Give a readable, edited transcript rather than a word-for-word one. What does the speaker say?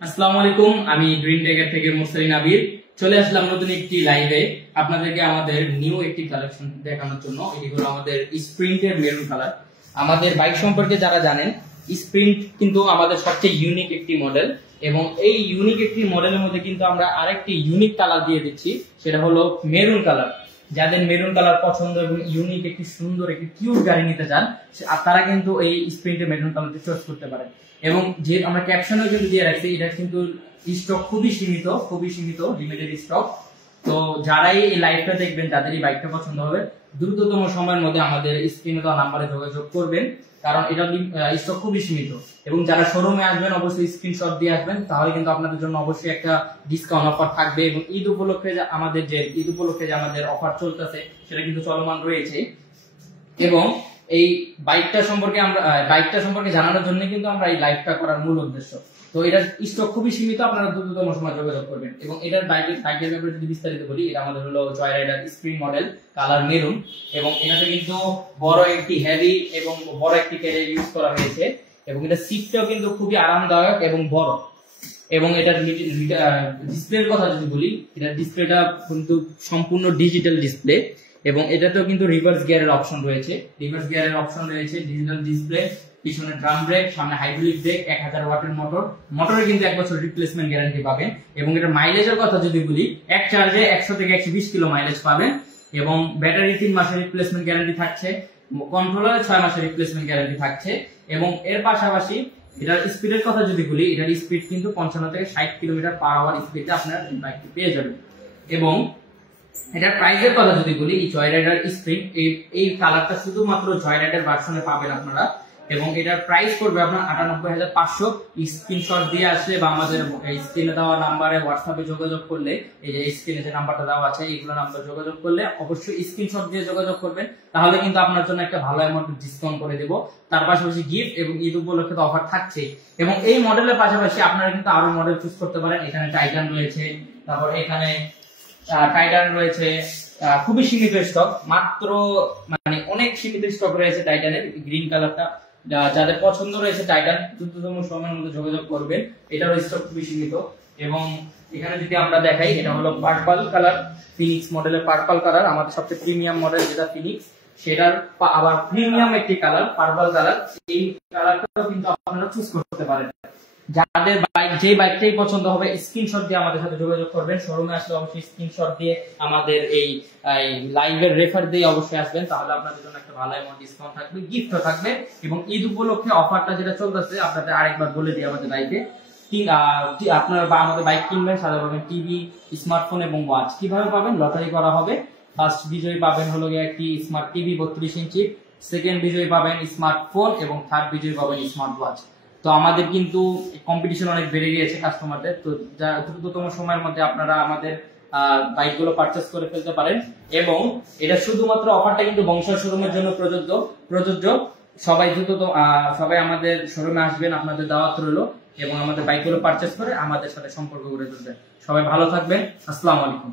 আসসালামু আলাইকুম, আমি গ্রিন টাইগার থেকে মুস্তারিন আবির চলে আসলাম নতুন একটি লাইভে আপনাদেরকে আমাদের নিউ একটি কালেকশন দেখানোর জন্য। এটি হলো আমাদের স্প্রিন্টের মেরুন কালার। আমাদের বাইক সম্পর্কে যারা জানেন, স্প্রিন্ট কিন্তু আমাদের সবচেয়ে ইউনিক একটি মডেল, এবং এই ইউনিক একটি মডেলের মধ্যে কিন্তু আমরা আরেকটি ইউনিক কালার দিয়ে দিচ্ছি, সেটা হলো মেরুন কালার। যাদের মেরুন কালার পছন্দ এবং ইউনিক একটি সুন্দর একটি কিউট গাড়ি নিতে চান, তারা কিন্তু এই স্প্রিন্টের মেরুন কালারটি চয়েস করতে পারেন। এবং যে আমরা ক্যাপশনও কিন্তু দিয়ে রাখছি, এটা কিন্তু স্টক খুবই সীমিত লিমিটেড স্টক। তো যারাই এই লাইভটা দেখবেন, যাদের এই বাইকটা পছন্দ হবে, দ্রুততম সময়ের মধ্যে আমাদের স্ক্রিনে দেওয়া নাম্বারে যোগাযোগ করবেন, কারণ এটা স্টক খুবই সীমিত। এবং যারা শোরুমে আসবেন অবশ্যই স্ক্রিনশট দিয়ে আসবেন, তাহলে কিন্তু আপনাদের জন্য অবশ্যই একটা ডিসকাউন্ট অফার থাকবে। এবং ঈদ উপলক্ষে যে আমাদের অফার চলতেছে, সেটা কিন্তু চলমান রয়েছে। এবং এই বাইকটা সম্পর্কে জানানোর জন্য কিন্তু আমরা এই লাইভটা করার মূল উদ্দেশ্য। তো এটার স্টক খুবই সীমিত, আপনারা দ্রুততম সময় যোগাযোগ করবেন। এবং এটার বাইকের ব্যাপারে যদি বিস্তারিত বলি, এটা আমাদের হলো Joy Rider spring model, colour maroon. এবং এটাতে কিন্তু বড় একটি হেভি এবং বড় একটি ক্যারিয়ার ইউজ করা হয়েছে। এবং এটা সিটটাও কিন্তু খুবই আরামদায়ক এবং বড়। এবং এটার ডিসপ্লের কথা যদি বলি, এটার ডিসপ্লেটা কিন্তু সম্পূর্ণ ডিজিটাল ডিসপ্লে। এবং এটাতেও কিন্তু রিভার্স গিয়ারের অপশন রয়েছে, ডিজিটাল ডিসপ্লে, পিছনে ড্রাম ব্রেক, সামনে হাইড্রোলিক ব্রেক, 1000 ওয়াটের মোটরে কিন্তু 1 বছর রিপ্লেসমেন্ট গ্যারান্টি পাবেন। এবং এটার মাইলেজের কথা যদি বলি, এক চার্জে 100 থেকে 120 কিলো মাইলেজ পাবেন। এবং ব্যাটারি 3 মাসের রিপ্লেসমেন্ট গ্যারান্টি থাকছে, কন্ট্রোলারে 6 মাসের রিপ্লেসমেন্ট গ্যারান্টি থাকছে। এবং এর পাশাপাশি এটার স্পিডের কথা যদি বলি, এটার স্পিড কিন্তু 55 থেকে 60 কিলোমিটার পার আওয়ার স্পিডে আপনার বাইকটি পেয়ে যাবেন। এবং এটার প্রাইসের কথা যদি বলি, এই জয় রাইডার স্প্রিং এই কালারটা শুধুমাত্র জয় রাইডার ভার্সনে পাবেন আপনারা। এবং এটার প্রাইস করবে আপনার 98,500। স্ক্রিনশট দিয়ে আসলে বা আমাদের স্ক্রিনে দেওয়া নাম্বারে হোয়াটসঅ্যাপে যোগাযোগ করলে, এই যে স্ক্রিনে যে নাম্বারটা দেওয়া আছে এইগুলো নাম্বার যোগাযোগ করলে, অবশ্যই স্ক্রিনশট দিয়ে যোগাযোগ করবেন, তাহলে কিন্তু আপনার জন্য একটা ভালো অ্যামাউন্ট ডিসকাউন্ট করে দেব। তার পাশাপাশি গিফট এবং ঈদ উপলক্ষে তো অফার থাকছে। এবং এই মডেলের পাশাপাশি আপনারা কিন্তু আরো মডেল চুজ করতে পারেন। এখানে টাইটান রয়েছে, তারপর এখানে টাইটান রয়েছে, খুবই সীমিত স্টক, মাত্র অনেক সীমিত স্টক রয়েছে টাইটানের গ্রিন কালারটা। যাদের পছন্দ রয়েছে টাইটান, দ্রুততম সময়ের মধ্যে যোগাযোগ করবেন, এটার স্টক খুবই সীমিত। এবং এখানে যদি আমরা দেখাই, এটা হলো পার্পল কালার, ফিনিক্স মডেলের পার্পল কালার, আমাদের সবচেয়ে প্রিমিয়াম মডেল যেটা ফিনিক্স, সেটার আবার প্রিমিয়াম একটি কালার পার্পল কালার। এই কালারটাও কিন্তু আপনারা চুজ করতে পারেন। যাদের যে বাইকটাই পছন্দ হবে, স্ক্রিনশট দিয়ে আমাদের সাথে যোগাযোগ করবেন। শোরুমে আসলে অবশ্যই স্ক্রিনশট দিয়ে আমাদের এই লাইভের রেফার দিয়ে অবশ্যই আসবেন, তাহলে আপনাদের জন্য একটা ভালো অ্যামাউন্ট ডিসকাউন্ট থাকবে, গিফটও থাকবে। এবং ঈদ উপলক্ষে অফারটা যেটা চলতেছে, আপনাদের আরেকবার বলে দিই, আমাদের লাইভে আপনারা আমাদের বাইক কিনবেন, সাথে পাবেন টিভি, স্মার্টফোন এবং ওয়াচ। কিভাবে পাবেন? লটারি করা হবে। ফার্স্ট বিজয়ী পাবেন হলো একটি স্মার্ট টিভি 32 ইঞ্চি, সেকেন্ড বিজয়ী পাবেন স্মার্টফোন, এবং থার্ড বিজয়ী পাবেন স্মার্ট ওয়াচ। তো আমাদের কিন্তু কম্পিটিশন অনেক বেড়ে গিয়েছে কাস্টমারদের, তো দ্রুততম সময়ের মধ্যে আপনারা আমাদের বাইকগুলো পারচেজ করে ফেলতে পারেন। এবং এটা শুধুমাত্র অফারটা কিন্তু বংশাল শোরুমের জন্য প্রযোজ্য। সবাই আমাদের শোরুমে আসবেন, আপনাদের দাওয়াত রইল। এবং আমাদের বাইকগুলো পারচেজ করে আমাদের সাথে সম্পর্ক গড়ে তুলবেন। সবাই ভালো থাকবেন। আসসালামু আলাইকুম।